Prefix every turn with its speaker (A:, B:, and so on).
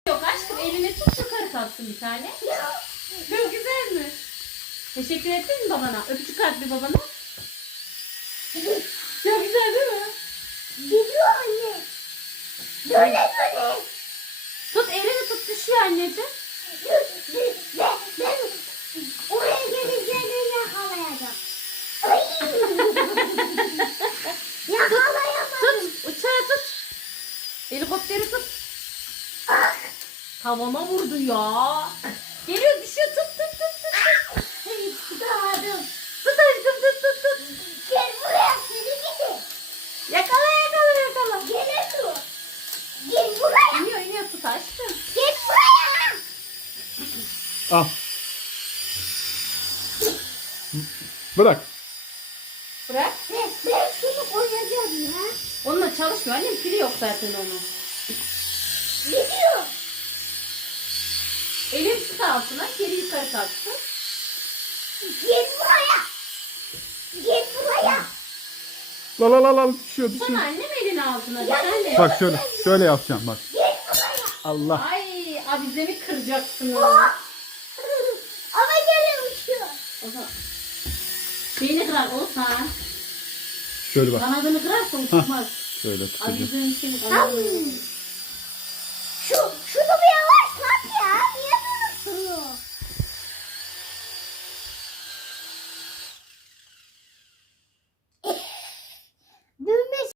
A: Yok aşkım elini tut yukarı kalksın bir tane. Çok güzel mi? Teşekkür ettin mi babana? Öpücük at bir babana. Çok güzel değil mi?
B: Gidiyor anne. Böyle böyle.
A: Tut elini tut düşüyor anneciğim.
B: Ben oraya gelince beni yakalayacak. Ay. Yakalayamadım.
A: Tut uçağı tut. Helikopteri tut.
B: Ah.
A: Tavana vurdu ya. Geliyor düşüyor tut tut tut tut.
B: Tutamadım.
A: Tut aşkım tut tut tut.
B: Gel buraya seni gidi.
A: Yakala yakala yakala.
B: Gelemiyor. Gel buraya.
A: İniyor iniyor tut aşkım.
B: Gel buraya.
C: Al. Bırak.
A: Bırak.
B: Ben şunu koyacağım ya.
A: Onunla çalışmıyor annem pili yok zaten onun.
B: Gidiyor.
A: Elini tut altına geri yukarı kalksın.
B: Gel buraya. Gel buraya.
C: La la la la düşüyor
A: Sana
C: düşüyor.
A: annem elini altına.
B: Ya,
A: Sen de.
C: Bak şöyle yapacağım bak.
B: Gel buraya.
C: Allah.
A: Ay avizemi kıracaksın.
B: Ama gene uçuyor.
A: O zaman. Beyni kırar olsan.
C: Şöyle bak.
A: Kanadını kırarsa uçmaz.
C: Şöyle tutacağım.
A: Avizenin için
B: Tam. Şu